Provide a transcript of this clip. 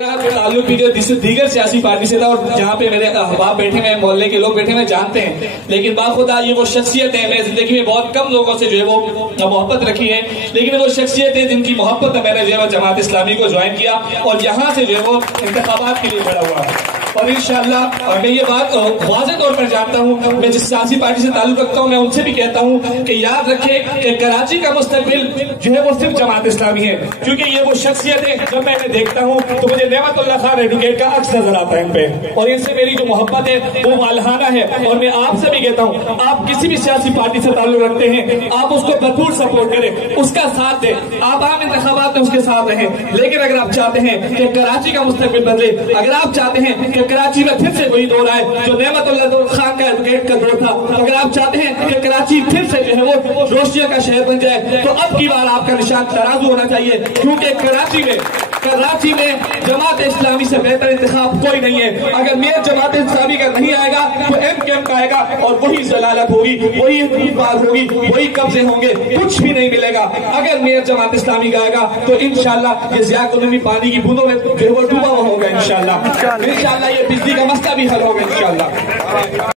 تعلق بھی جو دیگر سیاسی پارٹی سے تھا، اور جہاں پہ میرے احباب بیٹھے ہیں، محلے کے لوگ بیٹھے ہیں، جانتے ہیں، لیکن باخدا یہ وہ شخصیت ہے، میں زندگی میں بہت کم لوگوں سے جو ہے وہ محبت رکھی ہے، لیکن وہ شخصیت ہے جن کی محبت میں نے جو ہے وہ جماعت اسلامی کو جوائن کیا اور یہاں سے جو ہے وہ انتخابات کے لیے کھڑا ہوا ہے۔ اور انشاءاللہ میں یہ بات واضح طور پر جانتا ہوں، میں جس سیاسی پارٹی سے تعلق رکھتا ہوں میں ان سے بھی کہتا ہوں کہ یاد رکھیں کہ کراچی کا مستقبل جو ہے وہ صرف جماعت اسلامی ہے، کیونکہ یہ وہ شخصیت ہے جب میں انہیں دیکھتا ہوں تو مجھے نعمت اللہ خان ایڈوکیٹ کا عکس نظر آتا ہے ان پہ، اور ان سے میری جو محبت ہے وہ والہانہ ہے۔ اور میں آپ سے بھی کہتا ہوں، آپ کسی بھی سیاسی پارٹی سے تعلق رکھتے ہیں، آپ اس کو بھرپور سپورٹ کریں، اس کا ساتھ دیں، آپ عام انتخابات میں اس کے ساتھ رہیں، لیکن اگر آپ چاہتے ہیں کہ کراچی کا مستقبل بدلے، اگر آپ چاہتے ہیں کہ کراچی میں پھر سے وہی دور آئے جو نعمت اللہ خان کا ایڈوکیٹ کا دور تھا، اگر آپ چاہتے ہیں کہ کراچی پھر سے جو ہے وہ روشنیوں کا شہر بن جائے، تو اب کی بار آپ کا نشان ترازو ہونا چاہیے، کیونکہ کراچی میں جماعت اسلامی سے بہتر انتخاب کوئی نہیں ہے۔ اگر میئر جماعت اسلامی کا نہیں آئے گا تو ایم کیم کا آئے گا، اور وہی ضلالت ہوگی، وہی بات ہوگی، وہی قبضے ہوں گے، کچھ بھی نہیں ملے گا۔ اگر میئر جماعت اسلامی کا آئے گا تو انشاءاللہ یہ ضیاء قانونی پانی کی بوندوں میں جو وہ ڈوبا ہوا ہوگا، انشاءاللہ یہ بجلی کا مسئلہ بھی حل ہوگا انشاءاللہ۔